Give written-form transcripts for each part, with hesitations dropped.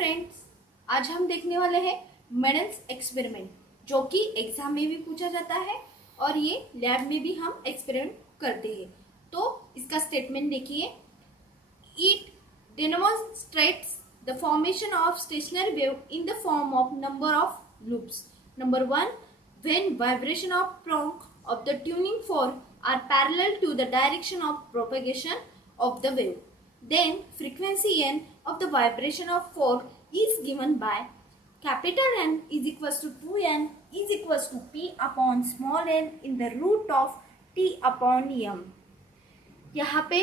Friends, आज हम देखने वाले हैं मेडल्स एक्सपेरिमेंट, जो कि एग्जाम में भी पूछा जाता है और ये लैब में भी हम एक्सपेरिमेंट करते हैं। तो इसका स्टेटमेंट देखिए। It demonstrates the formation of stationary wave in the form of number of loops. Number 1, when vibration of prong of the tuning fork are parallel to the direction of propagation of the wave, then frequency n of the vibration of fork is given by capital N is equals to 2n is equals to p upon small n in the root of t upon m. यहाँ पे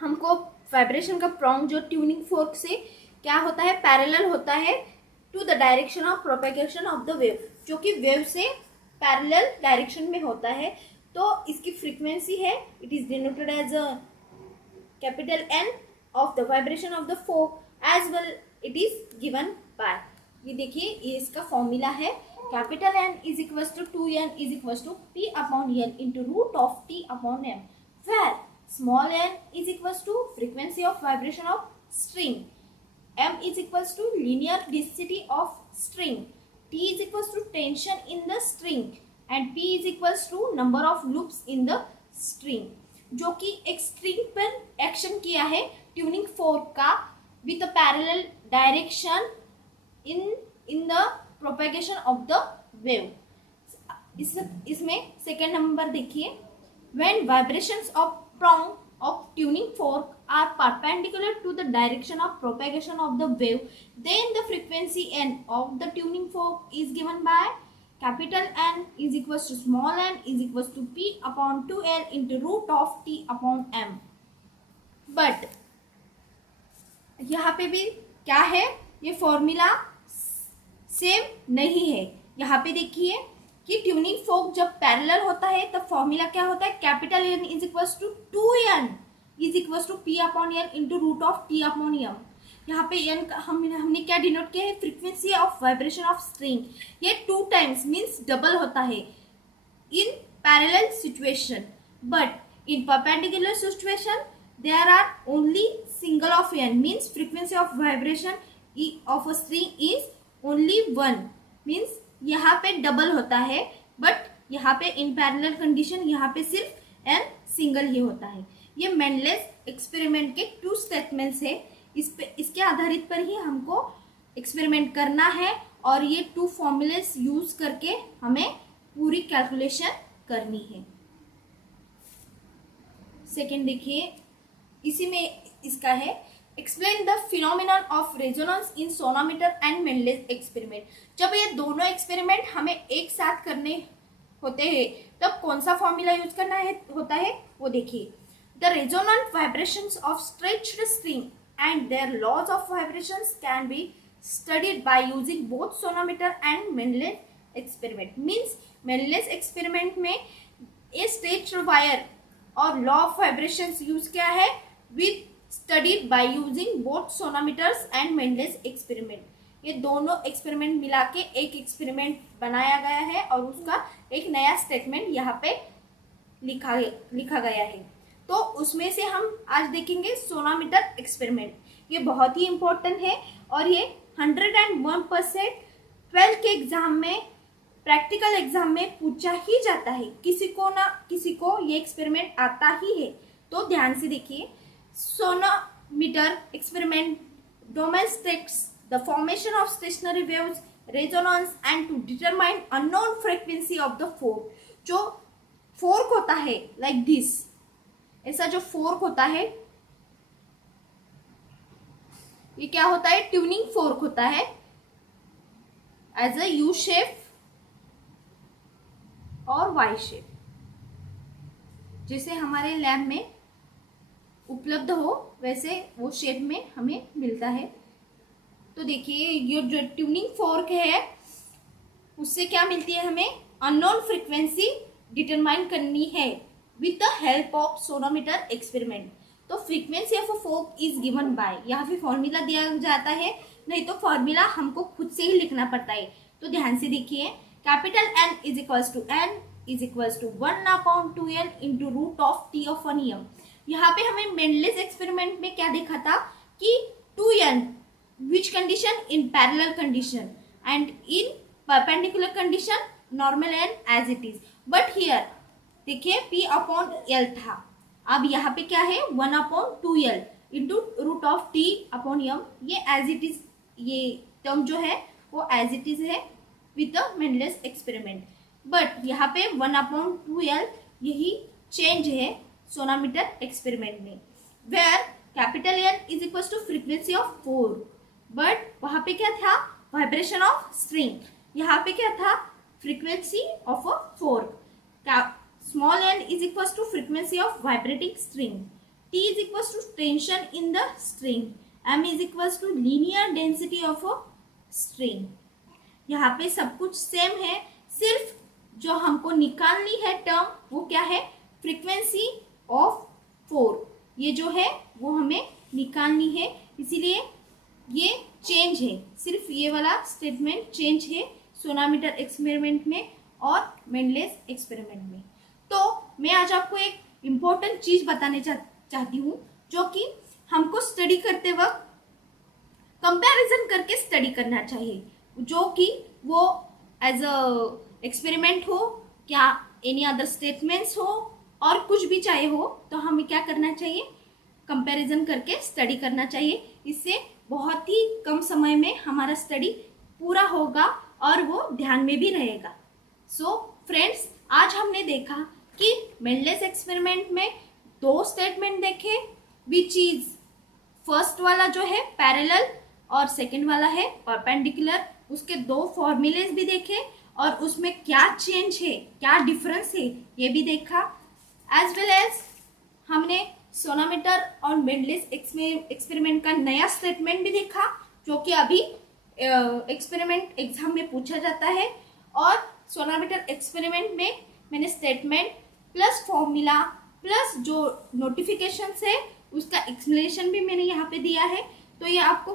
हमको vibration का prong जो tuning fork से क्या होता है, parallel होता है to the direction of propagation of the wave, जो कि वेव से पैरेलल डायरेक्शन में होता है। तो इसकी फ्रीक्वेंसी है, it is denoted as a capital N of the vibration of the fork as well it is given by, ये देखिए ये इसका फॉर्मूला है, capital N is equals to 2n is equals to p upon n into root of t upon m, where small n is equals to frequency of vibration of string, m is equals to linear density of string, t is equals to tension in the string and p is equals to number of loops in the string, जो कि एक string पर action किया है tuning fork का with a parallel direction in the propagation of the wave. इसमें second number देखिए, when vibrations of prong of tuning fork are perpendicular to the direction of propagation of the wave, then the frequency n of the tuning fork is given by capital N is equals to small n is equals to p upon 2l into root of t upon m. But यहाँ पे भी क्या है, ये formula same नहीं है। यहाँ पे देखिए कि ट्यूनिंग फोर्क जब पैरेलल होता है तब फॉर्मूला क्या होता है, capital N is equals to 2n is equals to p upon n into root of t upon m। यहाँ पे n हमने क्या डिनोट किया है, frequency of vibration of string, ये 2 टाइम्स मीन्स डबल होता है in parallel situation, but in perpendicular situation there are only single of n, means frequency of vibration of a string is only 1, means यहाँ पे double होता है, but यहाँ पे in parallel condition यहाँ पे सिर्फ एन सिंगल ही होता है। ये मेंडलेस एक्सपेरिमेंट के 2 स्टेटमेंट्स है, इसके आधारित पर ही हमको एक्सपेरिमेंट करना है और ये 2 फॉर्मूलेस यूज करके हमें पूरी कैलकुलेशन करनी है। सेकेंड देखिए, इसी में इसका है explain the phenomenon of resonance in sonometer and Melde's experiment. जब ये दोनों एक्सपेरिमेंट हमें एक साथ करने होते हैं तब कौन सा फॉर्मूला यूज करना है होता है वो देखिए। The resonant vibrations of stretched string and their laws of vibrations can be studied by using both sonometer and Melde's experiment. Means Melde's experiment में ये स्ट्रेच्ड वायर और लॉ ऑफ वाइब्रेशंस यूज किया है with studied by using both sonometers and Mendel's experiment। ये दोनों experiment मिला के एक एक्सपेरिमेंट बनाया गया है और उसका एक नया स्टेटमेंट यहाँ पे लिखा गया है। तो उसमें से हम आज देखेंगे सोनोमीटर एक्सपेरिमेंट। ये बहुत ही इम्पोर्टेंट है और ये 101% 12th के एग्जाम में, प्रैक्टिकल एग्जाम में पूछा ही जाता है, किसी को ना किसी को ये एक्सपेरिमेंट आता ही है। तो ध्यान से देखिए, sonometer experiment demonstrates the formation of stationary waves, resonance and to determine unknown frequency of the fork। जो fork होता है like this, ऐसा जो fork होता है ये क्या होता है, ट्यूनिंग fork होता है as a U shape और Y shape, जैसे हमारे लैब में उपलब्ध हो वैसे वो शेप में हमें मिलता है। तो देखिए ये जो ट्यूनिंग फोर्क है उससे क्या मिलती है, हमें अननोन फ्रीक्वेंसी डिटरमाइन करनी है with the help of sonometer experiment. तो frequency of a fork is given by, यहाँ पे फॉर्मूला दिया जाता है, नहीं तो फॉर्मूला हमको खुद से ही लिखना पड़ता है। तो ध्यान से देखिए, capital N is equals to n is equals to 1 upon 2n into root of t upon m। यहाँ पे हमें मेंडलेस एक्सपेरिमेंट में क्या देखा था कि 2n condition? In parallel condition, and in perpendicular condition normal and as it is. But here देखिए p upon l था, अब यहाँ पे क्या है 1/2l into root of t upon m, ये एज इट इज, ये टर्म जो है वो एज इट इज है with the Melde's experiment. But यहाँ पे 1/2l यही चेंज है सोनामीटर एक्सपेरिमेंट में, where capital N is equal to frequency of 4. But वहाँ पे क्या था? Vibration of string. यहाँ पे क्या था? Frequency of a 4. Small n is equal to frequency of vibrating string. T is equals to tension in the string. M is equals to linear density of a string. यहाँ पे सब कुछ same है, सिर्फ जो हमको निकालनी है टर्म वो क्या है? Frequency of 4. ये जो है वो हमें निकालनी है, इसीलिए ये चेंज है, सिर्फ ये वाला स्टेटमेंट चेंज है सोनामीटर एक्सपेरिमेंट में और मेंडलेस एक्सपेरिमेंट में. तो मैं आज आपको एक इम्पोर्टेंट चीज बताने चाहती हूँ, जो कि हमको स्टडी करते वक्त कंपैरिजन करके स्टडी करना चाहिए, जो कि वो एज अ एक्सपेरिमेंट हो, क्या एनी अदर स्टेटमेंट्स हो, और कुछ भी चाहे हो, तो हमें क्या करना चाहिए? कंपैरिजन करके स्टडी करना चाहिए. इससे बहुत ही कम समय में हमारा स्टडी पूरा होगा और वो ध्यान में भी रहेगा. सो फ्रेंड्स, आज हमने देखा कि मेंडलेस एक्सपेरिमेंट में 2 स्टेटमेंट देखे, विच इज फर्स्ट वाला जो है पैरेलल और सेकंड वाला है परपेंडिकुलर. उसके 2 फॉर्मूलेज भी देखे और उसमें क्या चेंज है, क्या डिफरेंस है, ये भी देखा. एज वेल एज हमने सोनामीटर और मेंडलेस एक्सपेरिमेंट का नया स्टेटमेंट भी देखा, जो कि अभी एक्सपेरिमेंट एग्जाम में पूछा जाता है. और सोनामीटर एक्सपेरिमेंट में मैंने स्टेटमेंट प्लस फॉर्मूला प्लस जो नोटिफिकेशंस है उसका एक्सप्लेनेशन भी मैंने यहाँ पे दिया है. तो ये आपको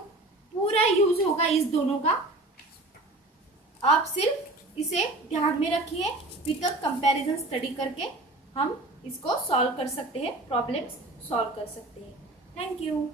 पूरा यूज होगा इस दोनों का. आप सिर्फ इसे ध्यान में रखिए, विद कंपैरिजन स्टडी करके हम इसको सॉल्व कर सकते हैं, प्रॉब्लम्स सॉल्व कर सकते हैं. Thank you.